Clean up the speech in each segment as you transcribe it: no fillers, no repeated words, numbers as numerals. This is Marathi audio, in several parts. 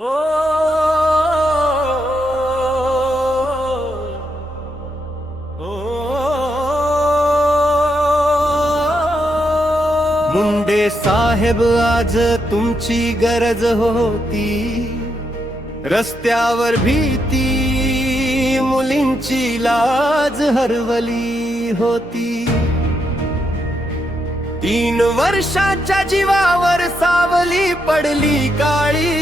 ओ मुंडे साहेब, आज तुमची गरज होती. रस्त्यावर भीती, मुलींची लाज हरवली होती. 3 वर्षाच्या जीवावर सावली पडली काळी.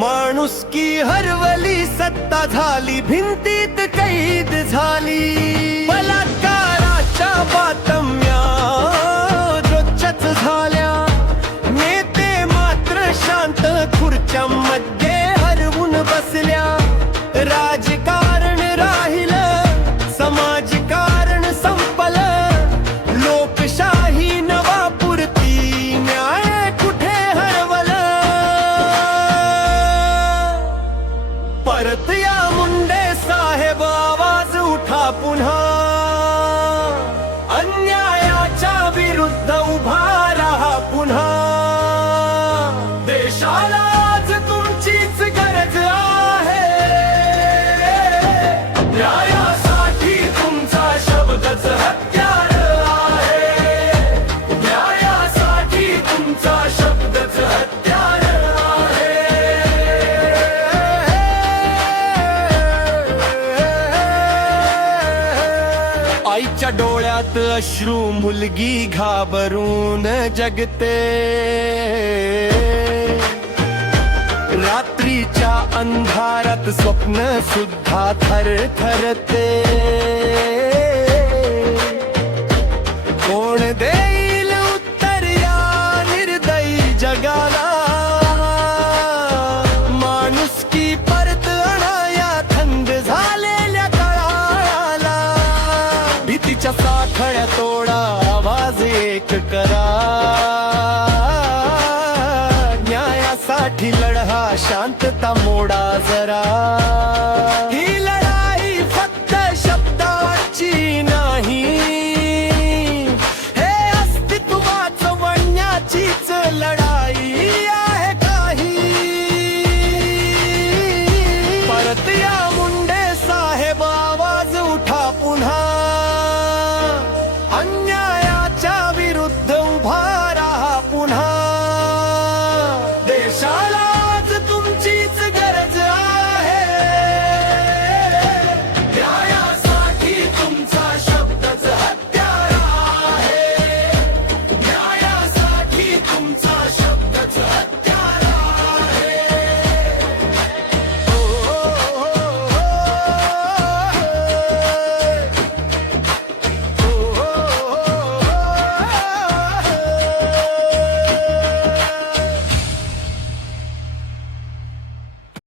माणुसकी हरवली, सत्ता झाली भिंतीत कैद झाली. बलात्काराच्या बातम्या रोजच्याच झाल्या. नेते मात्र शांत खुर्च्यांमध्ये हरवून बसल्या. राजकारण राहिलं, समाजकारण संपलं. लोकशाही नवापुरती, न्याय कुठे हरवलं. परत या मुंडे साहेब, आवाज उठा पुन्हा. अन्यायाच्या विरुद्ध उभा राहा पुन्हा. देशाला आज तुमचीच गरज आहे. न्यायासाठी तुमचा शब्दच हत्यार आहे. न्यायासाठी तुमचा शब्दच हत्यार आहे. आईच्या डोळ्यात अश्रू, मुलगी घाबरून जगते. रात्रीच्या अंधारात स्वप्न सुद्धा थरथरते. कोण देईल उत्तर या निर्दयी जगाला. माणुसकी परत आणा या थंड झालेल्या काळाला. भीतीच्या साखळ्या तोडा, आवाज एक करा. न्यायासाठी लढा, शांतता मोडा.